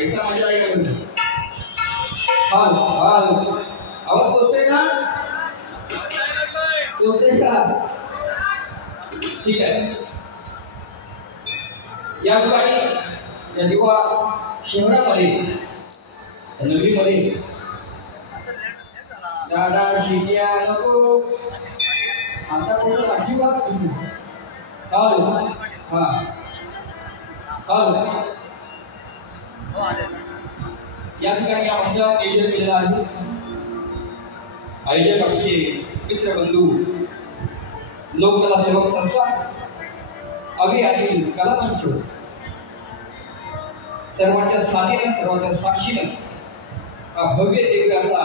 ऐसा मजा आएगा मुझे। हाल हाल आवाज पोचते ना, पोचते का? ठीक आहे। या ठिकाणी या दिवा शहरामध्ये नगरीमध्ये दादा शिट्या नको आता कोण अजिबात तुम्ही हाल हा हाल या ठिकाणी या मंडळात आयोजन केलेलं आहे। आयोजक आमचे मित्रबंधू लोककला सेवक संस्था अभि आणि कलामंच सर्वांच्या साथीने सर्वांच्या साक्षीने भव्य दिव्य असा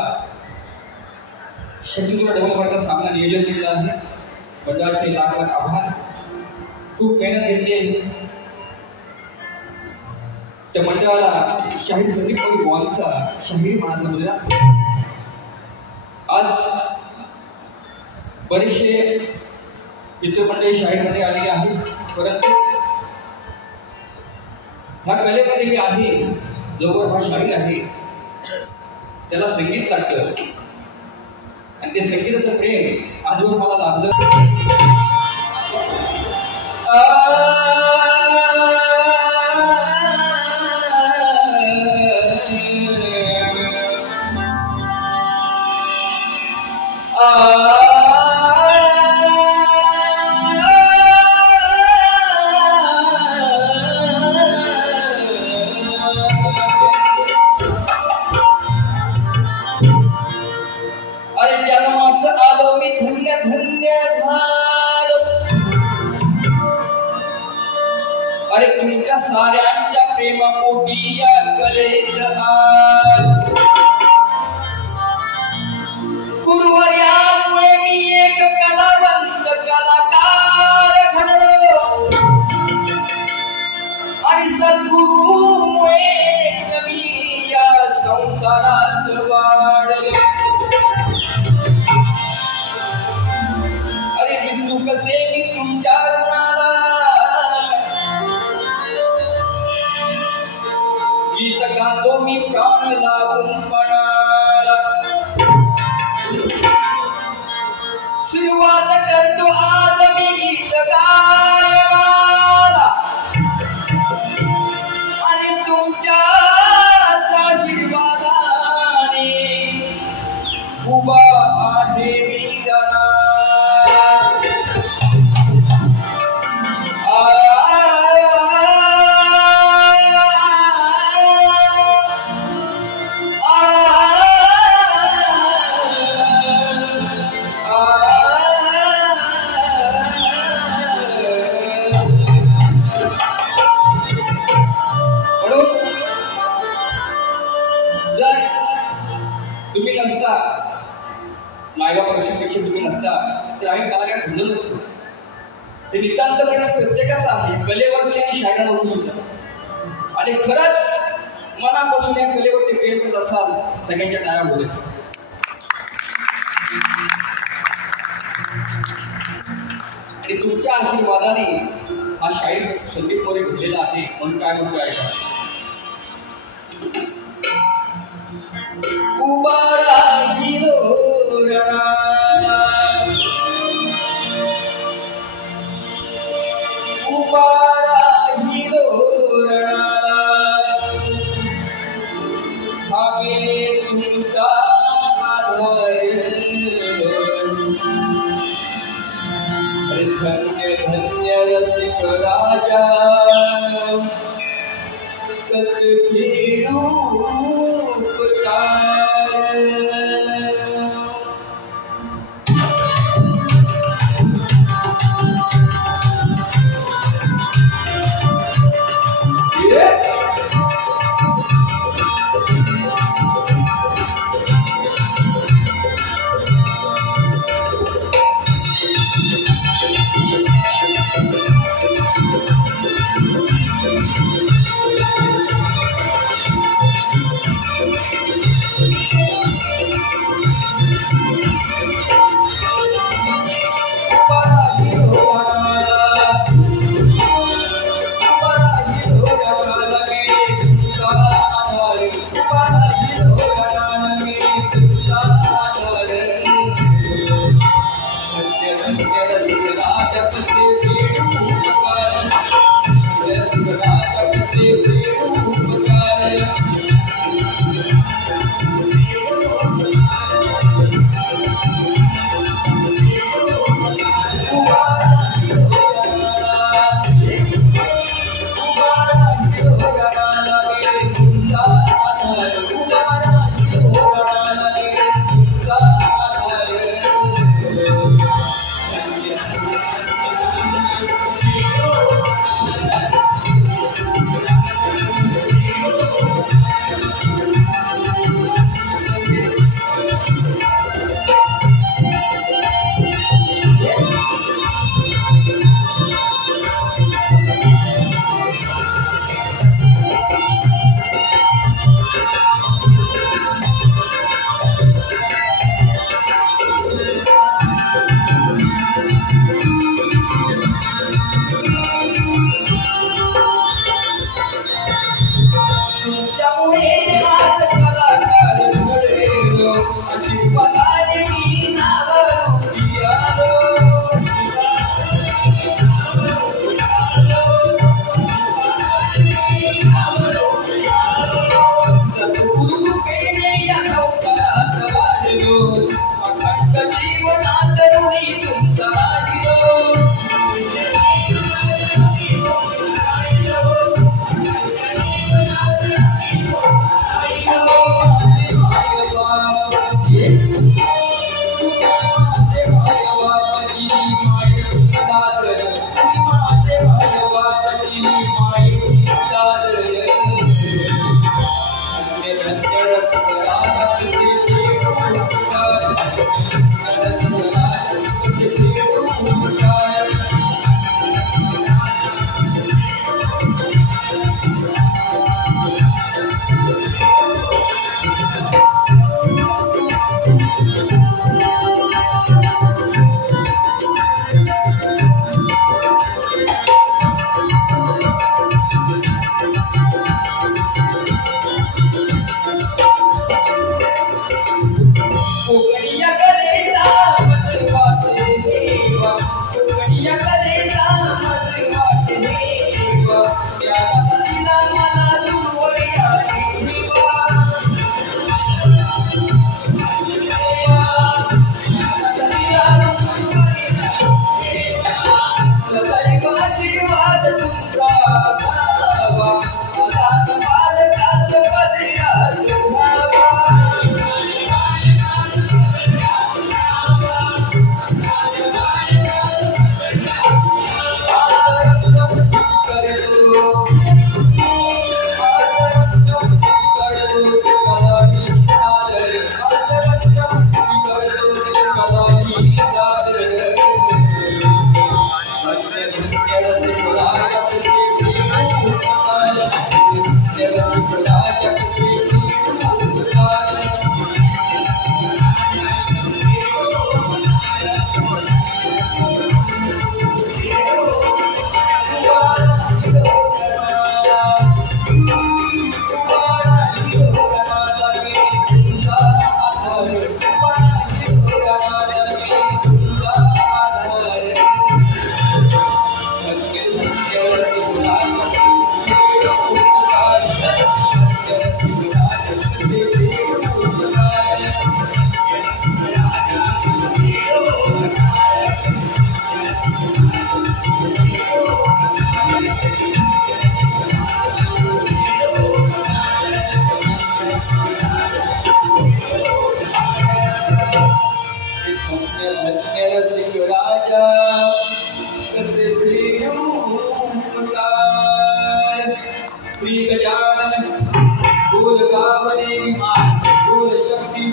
शक्तीचा डोंगराचा सामना नियोजन केलेला आहे। मंडळाचे लाख लाख आभार। खूप मेहनत घेतली आहे। त्या मंडळाला शाहीर संदीप मोरे शाहीर मानाचा मुलगा आज बरेचसे चित्रमंडळी शाहीर मध्ये आलेले आहेत, परंतु ह्या कलेमध्ये मी आहे जोवर हा शाहीर आहे त्याला संगीत लागतं आणि ते संगीताचं प्रेम आजवर मला लागलं। अरे तुमच्या साऱ्यांच्या प्रेमापोटी या कलेत गुरुवर्यामुळे मी एक कलावंत कलाकार घडलो आणि सद्गुरुमुळे मी या संसारात वाढलो। अरे विष्णू कसे मी तुमच्या गातो मी प्राण लावून पणाला सुरुवात करतो आज मी गीत गायला आणि तुमच्या आशीर्वादाने उभा आहे मी गाणं। तुम्ही नसता मायगा पक्षापेक्षा तुम्ही नसता तर आम्ही कलाकार घडलो नसतो। हे नितांत प्रेम प्रत्येकाचं आहे, कलेवरती आणि शायरावरती सुद्धा। आणि खरंच मनापासून या कलेवरती प्रेम करत असाल सगळ्यांच्या टाळ्या बोलत। आणि तुमच्या आशीर्वादाने हा शाहीर संदीप मोरे घडलेला आहे म्हणून काय म्हणतो ऐका। उबारा हिरो रणा उबारा हिरो रणा भागे तुमचा आधार धन्य धन्य रसिक राजा कस फिरू तुमच्यामुळे आज कलाकार घडलो अशी पदारी मी नावारूपी आलो सद्गुरुपेने या नौकरात वाढलो अखंड जीवनात ऋणी तुमचा राहिलो श्री गजानन बोलगावने बोल शक्ती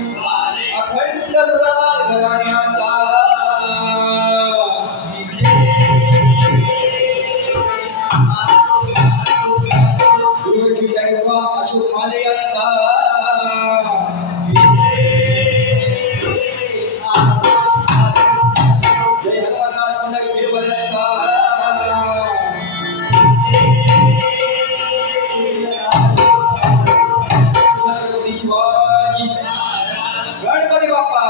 अखंड सदाल घराण्याचा अशोक माले यांचा जय हनुमान शिवाजी गणपती बाप्पा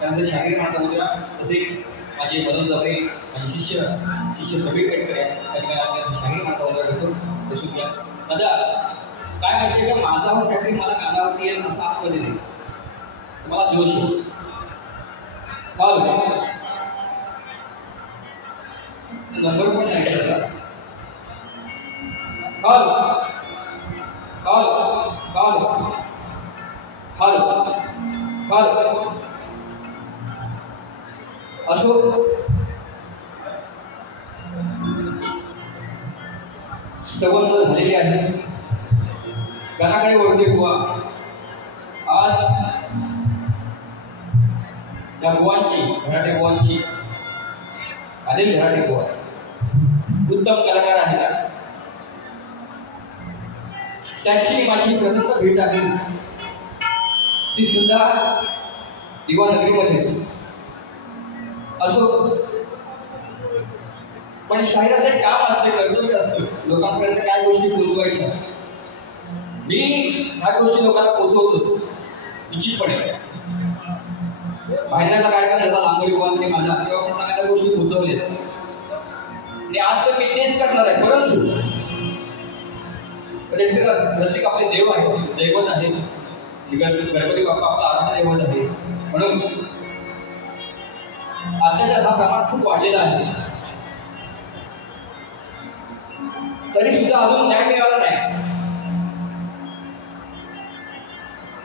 कारण शाहीर माता उद्या तसेच माझे मनोज जावळे माझे शिष्य सगळे कटकरे त्या ठिकाणी आपण शाहीर माता उद्या करतो ते सुद्धा दादा काय माहिती का माझा हा काहीतरी मला गाण्यावरती येईल असं आतमध्ये नाही मला जोश आहे नंबर पण नाही का call call call call call असो श्रवण झालेले आहे गाण्याकडे वळते बुवा आज त्या बुवांची मराठी बुवांची अनिल मराठी बुवा उत्तम कलाकार आहेत त्यांची माझी प्रथम भेट आहे ती सुद्धा दिवानगरीमध्येच असो पण शाहिराचं एक काम असते कर्तव्य असतं लोकांपर्यंत काय गोष्टी पोहोचवायच्या मी ह्या गोष्टी लोकांना पोहोचवतो निश्चितपणे महिन्याचा कार्यक्रम झाला लांबोरी बुवांनी माझ्या तेव्हा पण चांगल्या गोष्टी पोहोचवल्या आणि आज तर मी तेच करणार आहे परंतु रसिक आपले देव आहे दैवत आहे गणपती बाप्पा आपला आराध्य दैवत आहे म्हणून अत्याचार हा प्रमाण खूप वाढलेला आहे तरी सुद्धा अजून न्याय मिळाला नाही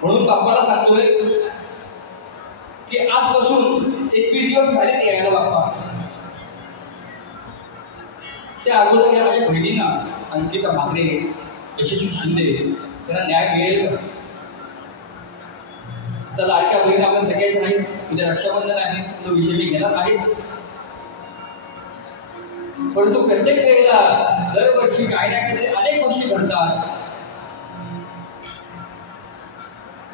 म्हणून बाप्पाला सांगतोय की आजपासून 21 दिवस झाले यायला बाप्पा त्या अगोदर या माझ्या बहिणींना अंकिता भाकरे यशस्वी शिंदे त्यांना न्याय मिळेल का तर लाडक्या बहिणी आपल्या सगळ्याच नाही उद्या रक्षाबंधन आहे तो विषय मी घेणार आहेच परंतु प्रत्येक वेळेला दरवर्षी काही ना काहीतरी अनेक गोष्टी घडतात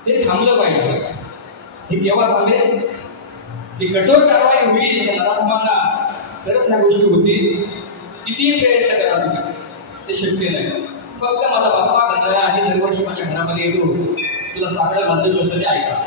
ते थांबलं पाहिजे हे केव्हा थांबेल की कठोर कारवाई होईल त्या नराधमांना तरच ह्या गोष्टी होतील कितीही प्रयत्न करा तुम्ही ते शक्य नाही फक्त माझा बाप्पा गंधळा आहे दरवर्षी माझ्या घरामध्ये येतो तुला साखळं घालतो असं ते ऐका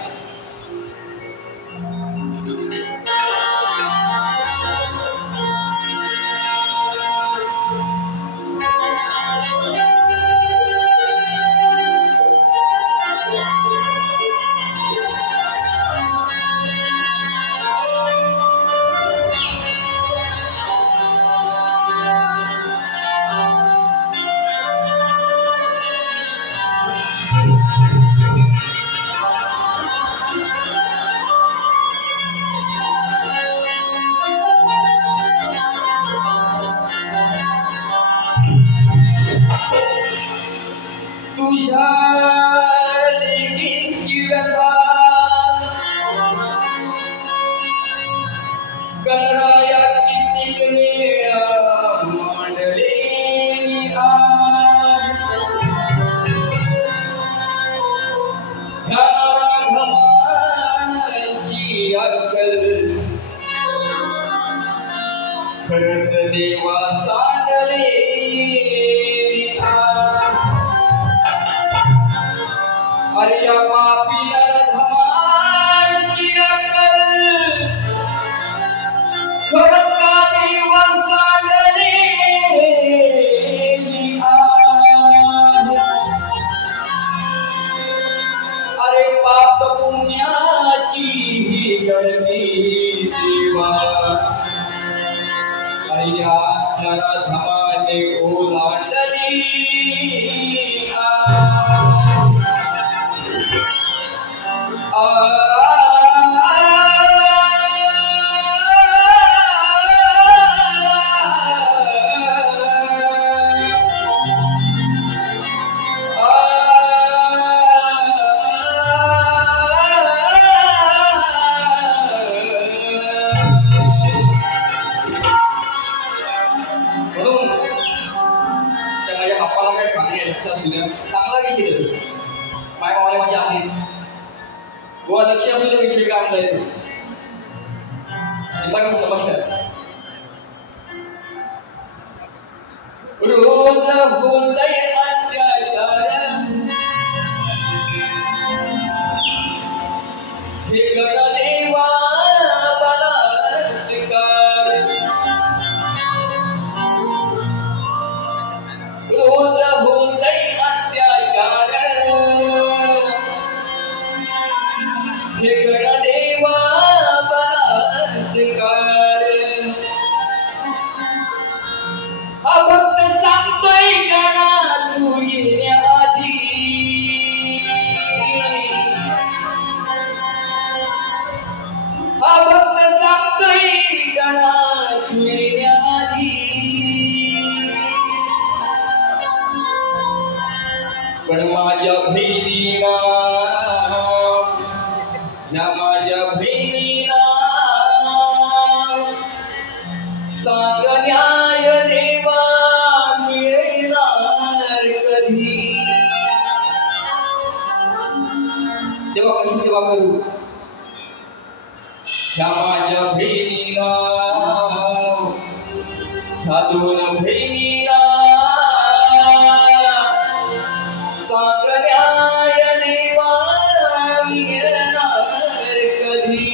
देवा सांडले अरे या पापी नरधमांची अक्कल खरंच का देवा सांडले अरे पाप पुण्याची ही गळती देवा या नरधमाने ओलांडली चांगला विषय देतो माय मावले माझे आहेत गोवा लक्ष असलेला विषय काय म्हणता येतो नमस्कार रोज होतय अत्याचार हे गणदेवा ह्या माझ्या बहिणीला, ह्या दोन बहिणीला सांगण्याय देवा येणार कधी.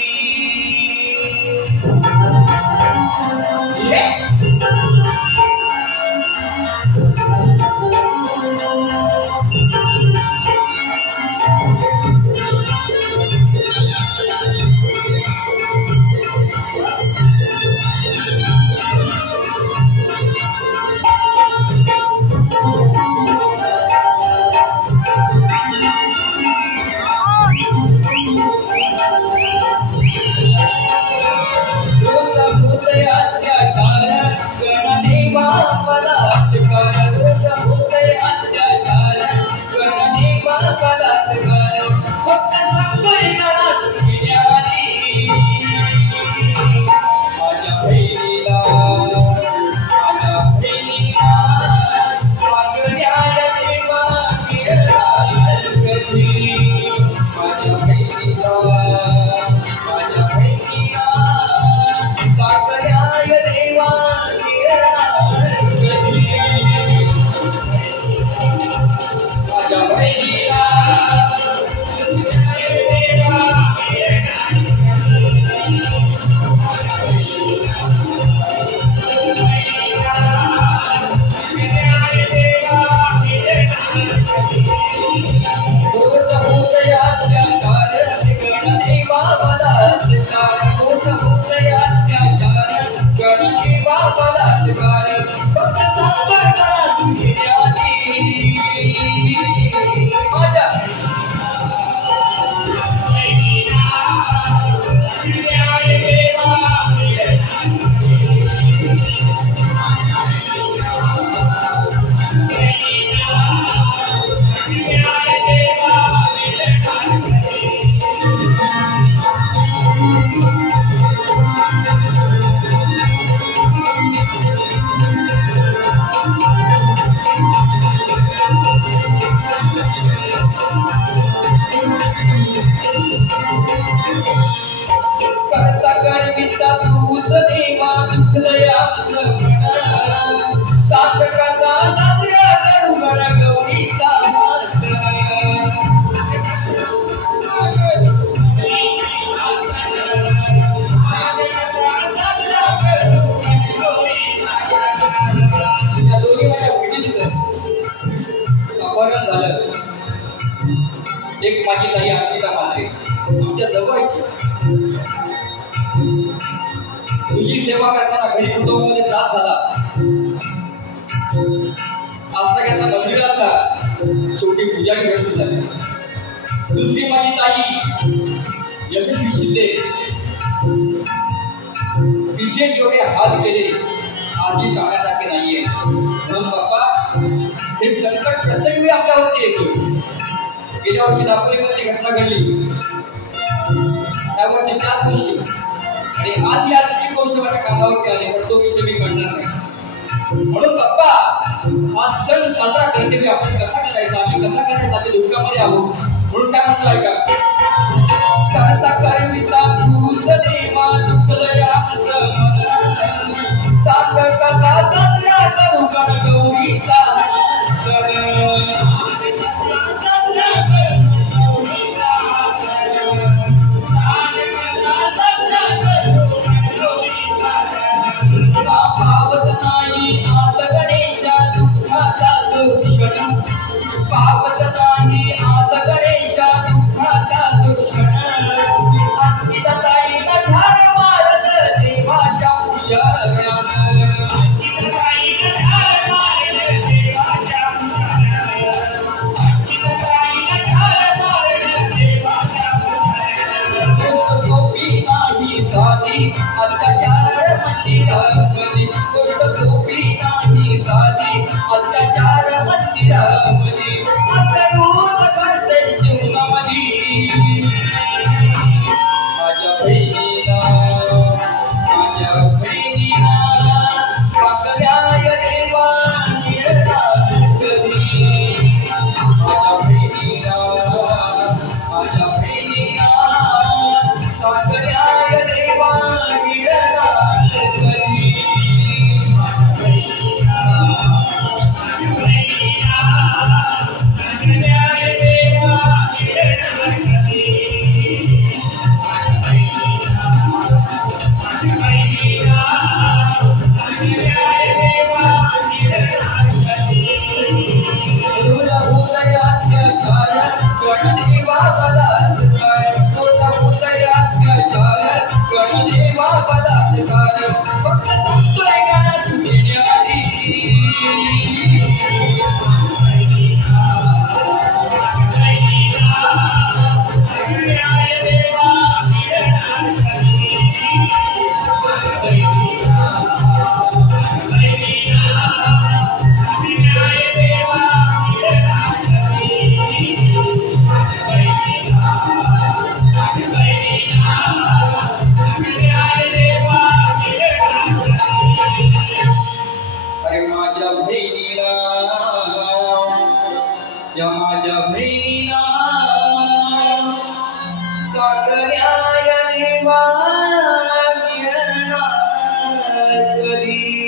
एक माझी ताई अंकिता मात्रे आमच्या जवळची, तुझी सेवा करताना घरी कुटुंबामध्ये त्रास झाला, आसरा घेतला मंदिराचा, शेवटी पूजा ग्रस्त झाली. दुसरी माझी ताई यशस्वी शिंदे, तिचे जेवढे हात गेले आधी सांगण्यासारखे नाहीये. म्हणून बाप्पा हे संकट प्रत्येक वेळी आपल्यावरती येतो. गेल्या वर्षी दापोलीमध्ये घटना घडली, त्या वर्षी त्याच गोष्टी, आणि आज या एक गोष्ट माझ्या कानावरती आली, पण तो विषय मी करणार नाही. म्हणून बाप्पा हा सण साजरा करते वेळी आपण कसा करायचा, आम्ही कसा करायचा, आम्ही दुःखामध्ये आहोत. म्हणून काय म्हणतो ऐका, कसा करविता तूच देवा दुःखदयाचं मन, साखर कसा साजरा करू गण गौरीचा सण. पावत नाही आत गणेशा दुःखाचा दुष्ण, पावत नाही आत गणेशा दुःखाचा दुष्ण, अस्मिता ताईला ठार मारत देवाच्या पुजाऱ्यानं. अत्याचार मंदिरामध्ये गोष्ट सोपी नाही झाली, अत्याचार मंदिरामध्ये अत्याचार करते जीवनामध्ये. माझ्या बहिणीला, माझ्या बहिणीला पाकल्याय देवा येणार कधी. माझ्या बहिणीला, माझ्या बहिणीला पाकल्याय देवा मिळणार कधी माझ्या बहिणीला साखऱ्याया देवा मिळणार कधी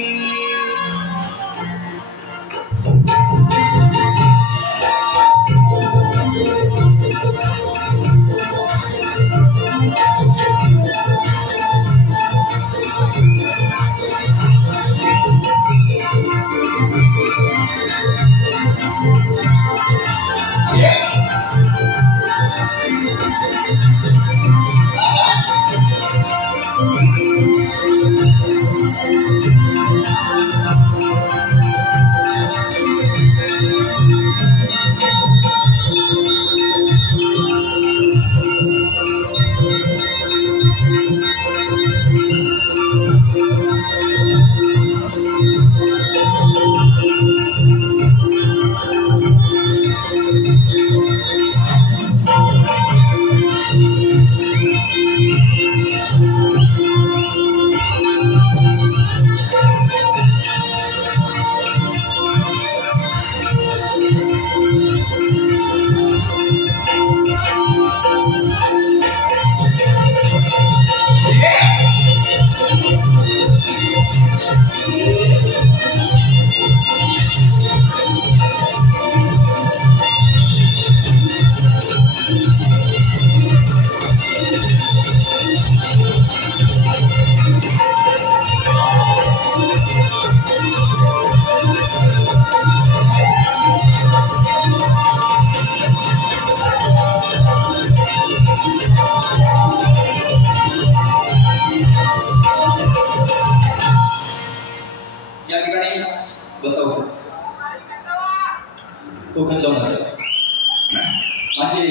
माझे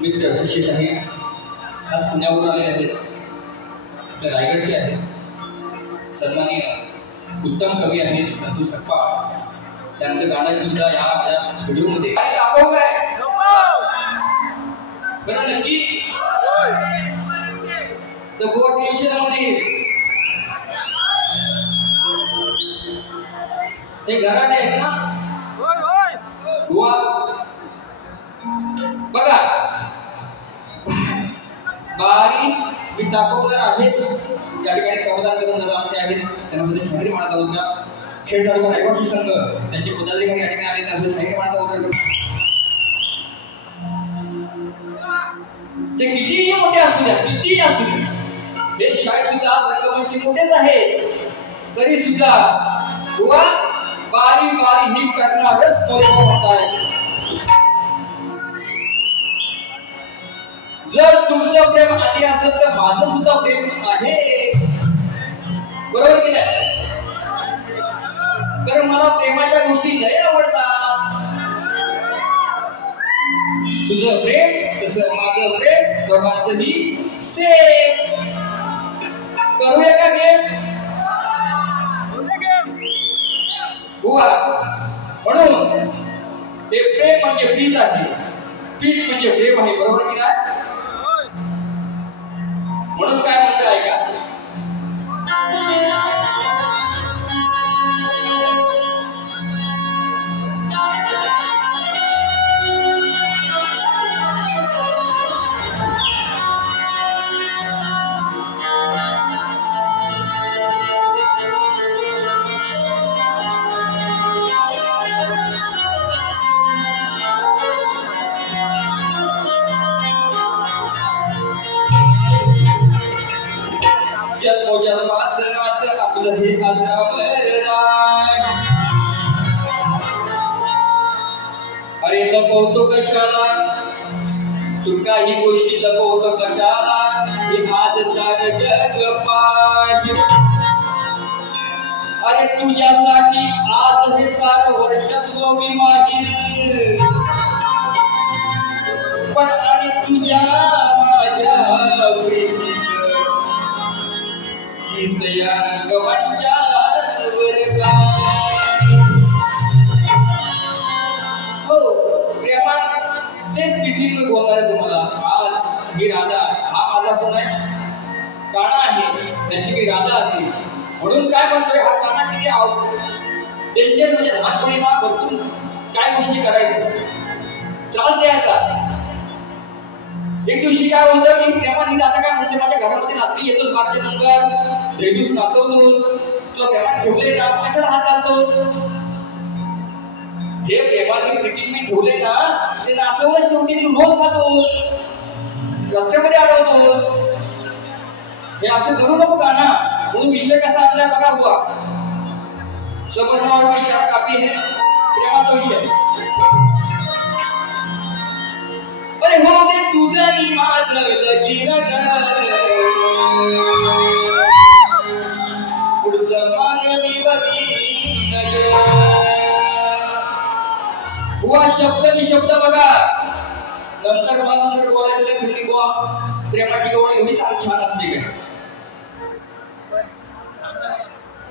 मित्र शिष्य आहेत, खास पुण्यावरून आले आहेत, आपल्या रायगडचे आहेत, सन्माननीय उत्तम कवी आहेत संतोष सपकाळ, त्यांचं गाणं सुद्धा या व्हिडिओमध्ये दाखवू काय बरं नक्की तर बोर्ड टेन्शन मध्ये हे घराट आहेत ना गोवा बघा बारी मी दाखवणार आहे या ठिकाणी समाधान करून दादा आमचे आहेत त्यांना शाहिरी म्हणा तालुका खेड तालुका रहिवासी संघ त्यांचे पदाधिकारी या ठिकाणी आले त्यांना शाहिरी म्हणा तालुका ते कितीही मोठे असू द्या कितीही असू द्या हे शाळेत सुद्धा रंगमंच मोठेच आहेत तरी सुद्धा गोवा बारी बारी ही करणारच बरोबर म्हणताय जर तुमचं प्रेम आधी असेल तर माझं सुद्धा प्रेम आहे बरोबर की नाही कारण मला प्रेमाच्या गोष्टी लय आवडतात तुझं प्रेम तसं माझं प्रेम दोघांचंही सेम करूया का गेम हुआ म्हणून हे प्रेम म्हणजे प्रीत आहे प्रीत म्हणजे प्रेम आहे बरोबर की नाही म्हणून काय म्हणतं ऐका लपवतो कशाला तू काही गोष्टी लपवतो कशाला हे आज सार जग पाहिजे अरे तुझ्यासाठी आज हे सार वर्षस्व मी मागील पण आणि तुझ्या माझ्या प्रेमीचं गीत या रंगमंचावर हो प्रेमात तेच पिठीवर बोलणार आहे तुम्हाला आज मी राधा हा माझा कोण आहे काना आहे त्याची मी राधा आहे म्हणून काय म्हणतोय हा काना किती डेंजर म्हणजे लहानपणी ना बघून काय गोष्टी करायचं त्रास द्यायचा एक दिवशी काय होतं की प्रेमाने दादा काय म्हणते माझ्या घरामध्ये रात्री येतो 12 नंतर दिवस नाचवतो तुला प्रेमात ठेवले ना कशाला हात घालतो जे प्रेमाने मीटिंग मी ठेवले ना ते नाचवलं शेवटी तू रोज खातोस रस्त्यामध्ये अडवतोस हे असं करू नको का ना म्हणून विषय कसा आणलाय बघा बुवा समजणार इशारा कापी है प्रेमाचा विषय अरे हो दे तुझं माझं लगीन पुढचं माग मी बघीन बुवा शब्द निशब्द बघा नंतर बोलायचं ते सगळी बुवा प्रेमाची ओढ एवढी छान असते काय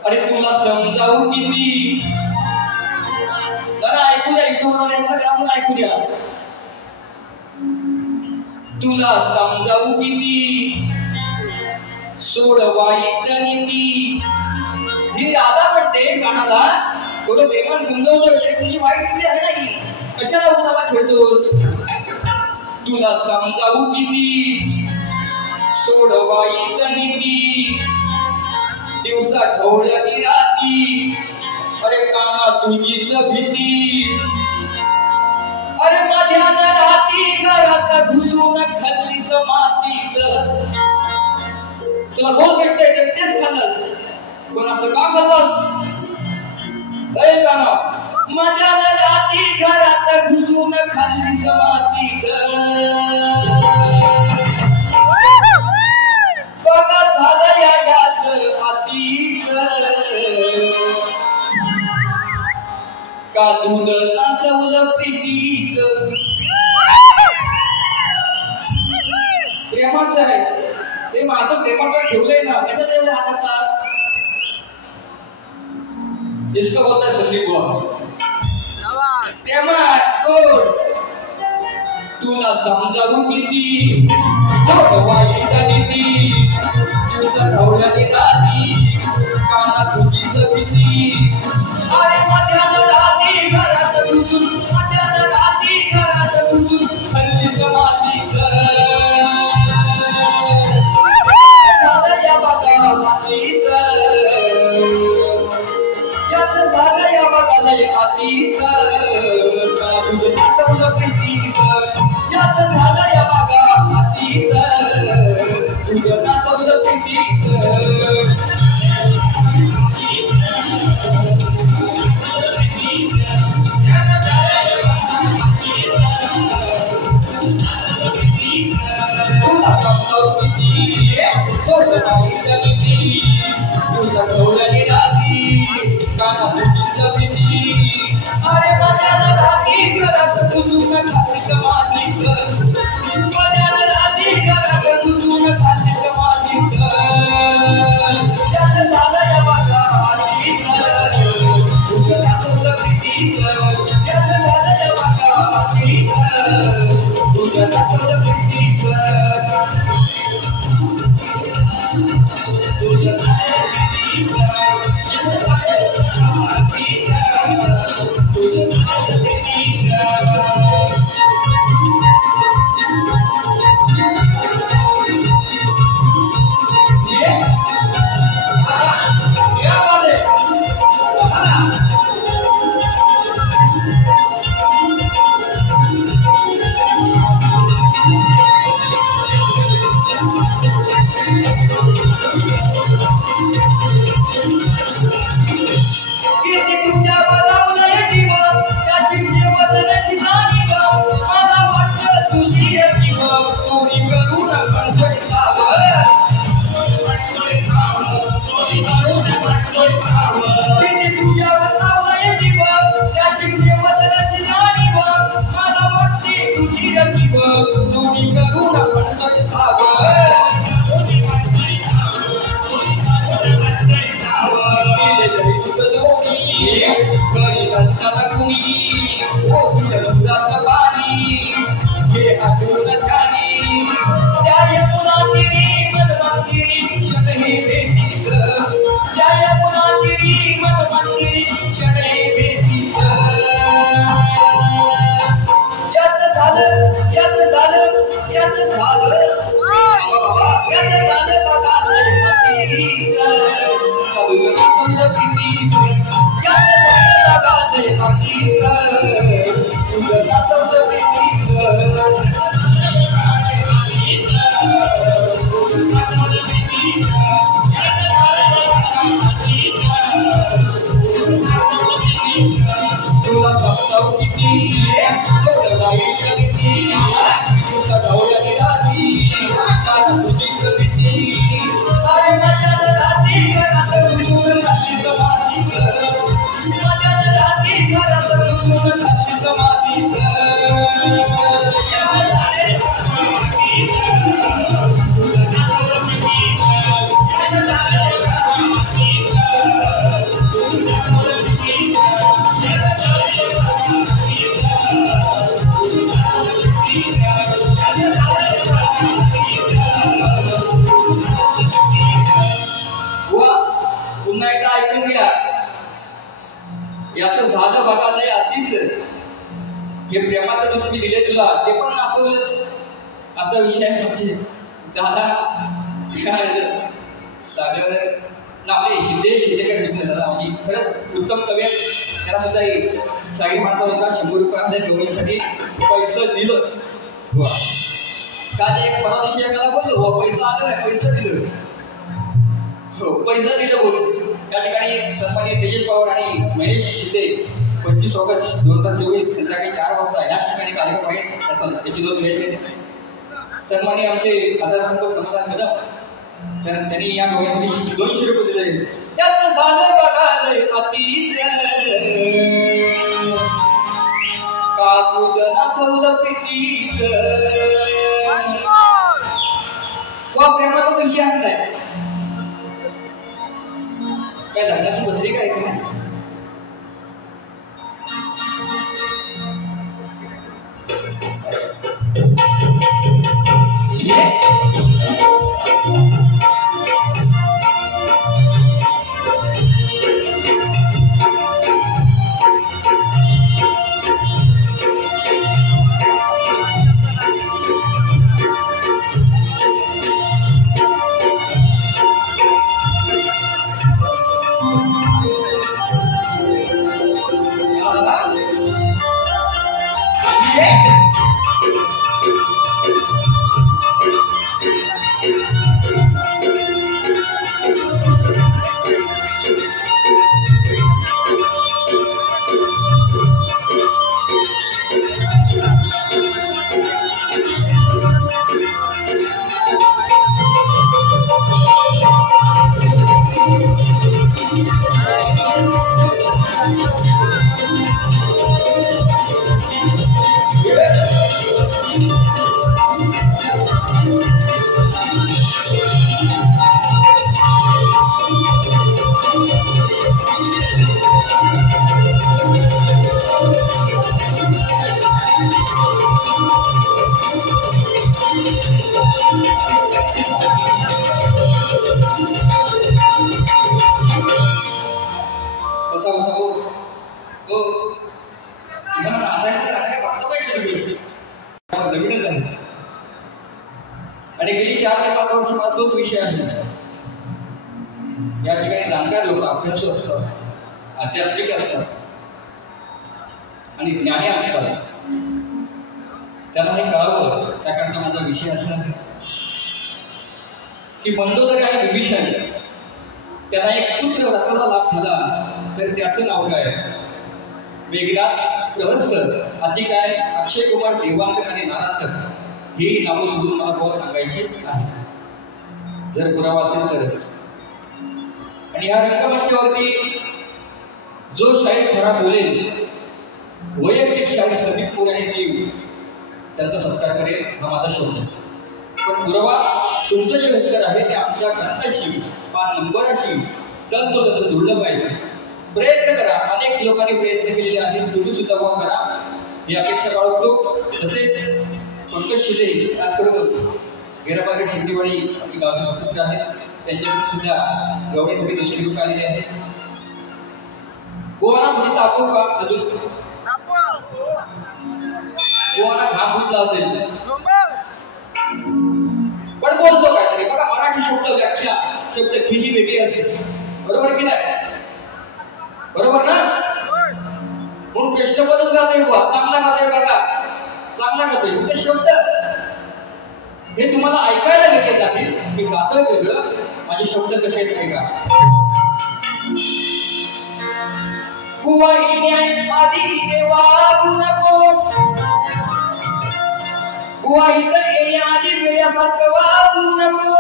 अरे तुला समजावू किती जरा ऐकू द्या इथं ऐकू द्या तुला समजावू किती सोड वाईट नीती ही राधा म्हणते कानाला थोडं प्रेमान समजावतोय तुझी वाईट नीती आहे नाही कशाला उदावा छेडतो तुला समजावू किती सोड वाईट नीती दिवसा ढवळ्यानी राती अरे काना तुझीच भीती अरे माझ्या राती घरात घुसून खाल्लीस मातीच तुला रोज भेटतंय तेच खाल्लंस पण असं का खाल्लंस अरे काना माझ्या राती घरात घुसून खाल्लीस मातीच बघा झालं याच आतीच का दूध नासवलं प्रीतीच प्रेमाचं आहे ते माझं प्रेमाकडे ठेवलंय ना कशाला एवढे हात टाकतात इसको बोलता है संदीप बुवा प्रेमात गोड तुला समजावू किती वाईट नीती तुझं ढवळ्यानी राती काना तुझीच भीती अरे माझ्या राती घरात घुसून माझ्या राती घरात घुसून हल्लीच मातीच झालं या बघा मातीच याच झालं या बघाला आतीच का तुझं नाचवलं प्रीतीच याच झालं या बघा आतीच तुझं नाचवलं प्रीतीच अरे माझ्या राती घरात घुसून खाल्लीस मातीच माझ्या राती घरात घुसून खाल्लीस मातीच याच झालं या बघा आतीच तुझं नाचवलं प्रीतीच याच झालं या बघा आतीच तुझं नाचवलं प्रीतीच पुन्हा एकदा ऐकून घ्या. याचं झालं बघायला आधीच हे प्रेमाचं दूध मी दिले तुला ते पण नासवलंच असा विषय म्हणजे दादा सागर आपले सिद्धेश शिंदेकर दादा म्हणजे खरंच उत्तम कवी त्याला सुद्धा शाही म्हणता होता 100 रुपये दोघांसाठी पैसे दिलं. काल एक परवा दिवशी एकाला बोललो हो पैसा आला नाही पैसे दिलं हो पैसा दिलं बोलून त्या ठिकाणी सन्माननीय तेजस पवार आणि महेश शिंदे 25 ऑगस्ट 2024 संध्याकाळी 4 वाजता याच ठिकाणी कार्यक्रम आहे त्याची नोंद घ्यायची. सन्माननीय आमचे आधारस्तंभ समाधान कदम त्यांनी या दोघांसाठी 200 रुपये दिले. त्यात झालं बघायला अतीच का तुझं नाचवलं पिटीच व प्रेमाचा विषय आणलाय काय लग्नाची पत्रिका आहे का आणि गेली 4 ते 5 वर्ष मला तोच विषय आहे. या ठिकाणी जाणकार लोक अभ्यासू असतात आध्यात्मिक असतात आणि ज्ञानी असतात त्यांना हे कळावं त्याकरता माझा विषय असा आहे की मंदोदरी आणि विभीषण त्यांना एक पुत्र रत्नाचा लाभ झाला तर त्याचं नाव काय मेघनाथ प्रहस्त आधी काय अक्षय कुमार देवांतर आणि नारांतर ही नावं सोडून मला बहुत सांगायची आहे जर पुरावा असेल तर. आणि या रंगमंचावरती जो शाहीर खरा बोलेल वैयक्तिक शाहीर संदीप पुर आणि टीम त्यांचा सत्कार करेल हा माझा शोध. पण पुरावा तुमचं जे उत्तर आहे ते आमच्या ग्रंथाशी 5 नंबराशी तंतोतंत जुळलं पाहिजे. प्रयत्न करा. अनेक लोकांनी प्रयत्न केलेले आहेत तुम्ही सुद्धा करा ही अपेक्षा बाळगतो. तसेच पंकज शिले याचकडून गेरापागड शिंदेवाडी आपली गावची सुपुत्र आहेत त्यांच्याकडून सुद्धा गवळीसाठी 200 रुपये आलेले आहेत. गोवाना थोडी तापवू का अजून गोवाना घाम फुटला असेल पण बोलतो काय तरी बघा मराठी शब्द व्याख्या शब्द खिली वेगळी असेल बरोबर की नाही बरोबर ना म्हणून प्रश्नपदच गातोय चांगला गातोय बघा चांगला गातोय ते शब्द हे तुम्हाला ऐकायला वेगळे जातील, मी गातो वेगळं, माझे शब्द कसे आहेत ऐका. बुवा येण्या आधी देवा वागू नको, बुवा इथं येण्या आधी वेड्यासारखं वागू नको.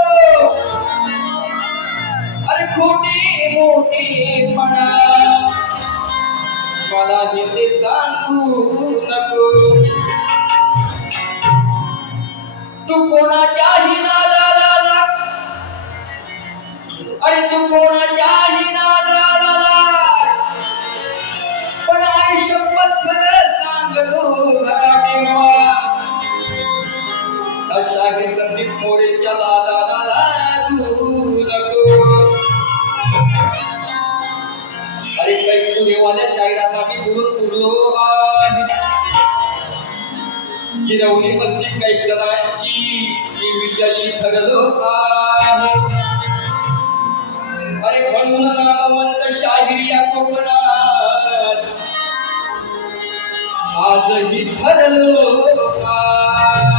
अरे खोटे मोठेपणा मला हे सांगू नको. तू कोणाच्याही नादाला लाग, अरे तू कोणाच्याही नादाला लाग, पण आई शपथ खरं सांगतो देवा, अशा हे संदीप मोरेच्या नादाला लागू नको. अरे काही तुरेवाल्या शायरांना मी बोलून उरलो आहे, गिरवली मस्ती काही करायची मी विजयी ठरलो आहे. अरे म्हणून नामवंत शाहीर या कोकणात आजही ठरलो आहे.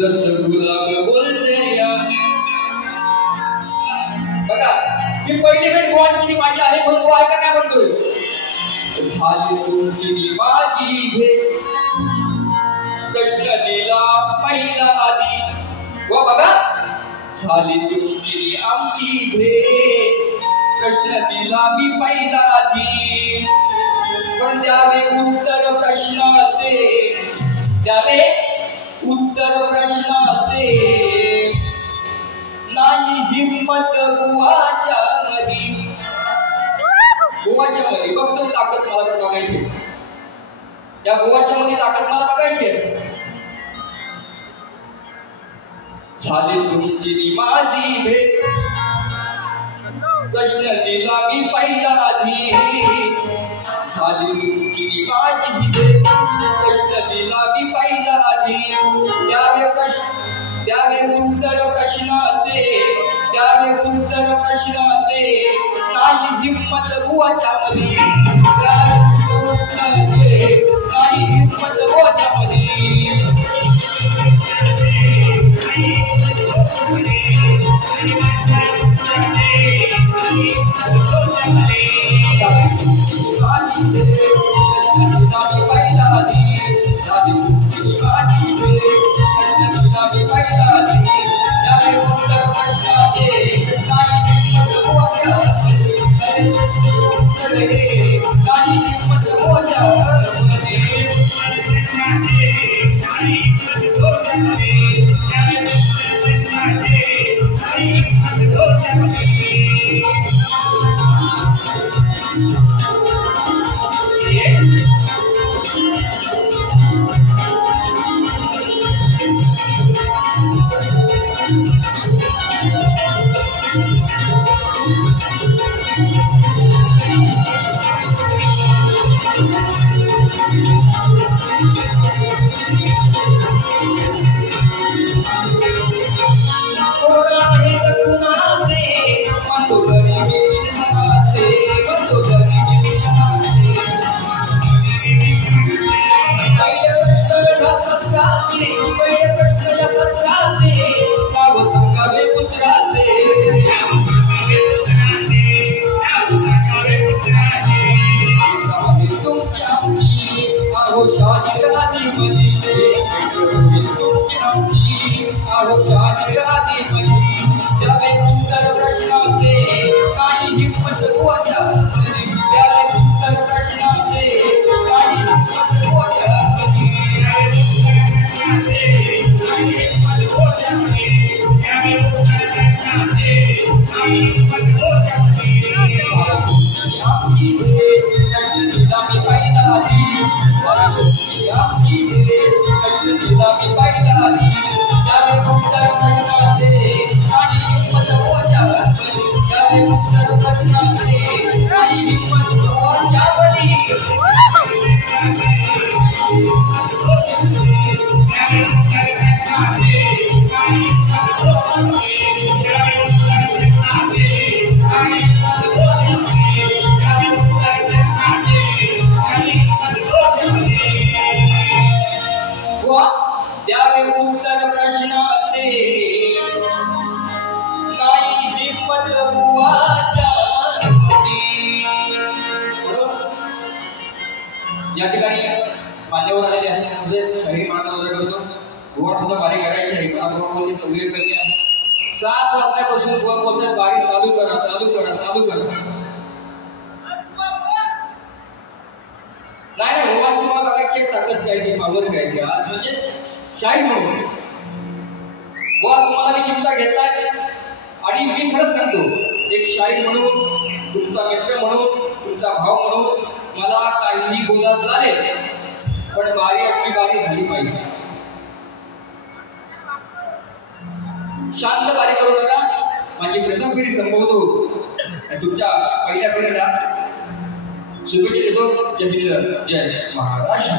जसं गुलाब बोलते या बघा, मी पहिली भेट गोवांची माझी आहे म्हणून तो ऐका काय म्हणतोय. झाली तुमची माझी भेट, प्रश्न दिला पहिला आधी. व बघा, झाली तुमची आमची भेट, प्रश्न दिला मी पहिला आधी. पण द्यावे उत्तर प्रश्नाचे, द्यावे उत्तर प्रश्नाचे नाही हिम्मत बुवाच्या मधी. बुवाच्या मध्ये फक्त ताकद मला बघायची, त्या बुवाच्या मध्ये ताकद मला बघायची. झाली तुमची माझी भेट, प्रश्न दिला मी पहिला आधी. झाली तुमची माझी भेट, प्रश्न दिला मी पहिला आधी. द्यावे उत्तर प्रश्नाचे, द्यावे उत्तर प्रश्नाचे नाही हिम्मत बुवाच्या मध्ये. नाही हिम्मत बुवाच्या मध्ये. करायची आहे. महाप्रभूंची तब्येत कमी आहे. 7 वाजल्यापासून बुवा बोलतात बारी चालू करा चालू करा चालू करा. नाही नाही ओवाची मला बघायची एक ताकद काय ती पावर काय ती आज म्हणजे शाही म्हणून बुवा तुम्हाला मी चिंता घेतलाय आणि मी खरंच सांगतो एक शाही म्हणून तुमचा मित्र म्हणून तुमचा भाव म्हणून मला काहीही बोला चालेल पण बारी आजची बारी झाली पाहिजे. शांत बारी करू नका. माझी प्रथम फेरी संपवतो तुमच्या पहिल्या फेरीला शुभेच्छा देतो. जय हिंद जय महाराष्ट्र.